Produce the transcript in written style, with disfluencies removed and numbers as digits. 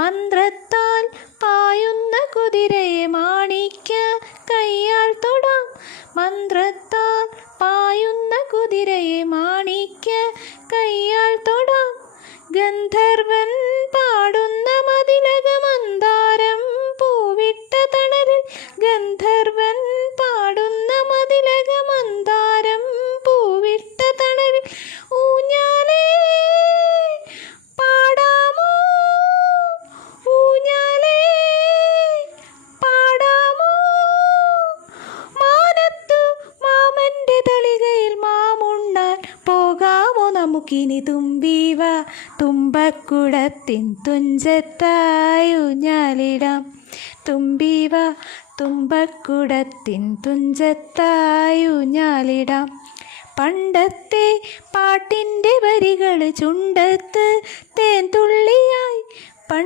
മന്ത്രത്താൽ പായുന്ന കുതിരയെ മാണിക്യ കയ്യാൽ തൊടാം. മന്ത്രത്താൽ പായുന്ന കുതിരയെ മാണിക്യ കയ്യാൽ തൊടാം. ഗന്ധർവൻ പാടുന്ന മതിലക മന്ദാരം പൂവിട്ട തണലിൽ. ഗന്ധർവൻ പാടുന്ന മതിലക മന്ദാരം പൂവിട്ട തണലിൽ. ഊഞ്ഞാലേ പാടാമോ, ഊഞ്ഞാലേ പാടാമോ. മാനത്തു മാമൻ്റെ തളികയിൽ മാമുണ്ണാൻ പോകാമോ നമുക്കിനി. തുമ്പീവ തുമ്പക്കുടത്തിൻ തുഞ്ചത്തായി ഊഞ്ഞാലിടാം. തുമ്പീവ തുമ്പക്കുടത്തിൻ തുഞ്ചത്തായി ഊഞ്ഞാലിടാം. പണ്ടത്തെ പാട്ടിൻ്റെ വരികൾ ചുണ്ടത്ത് തേൻതുള്ളിയായി.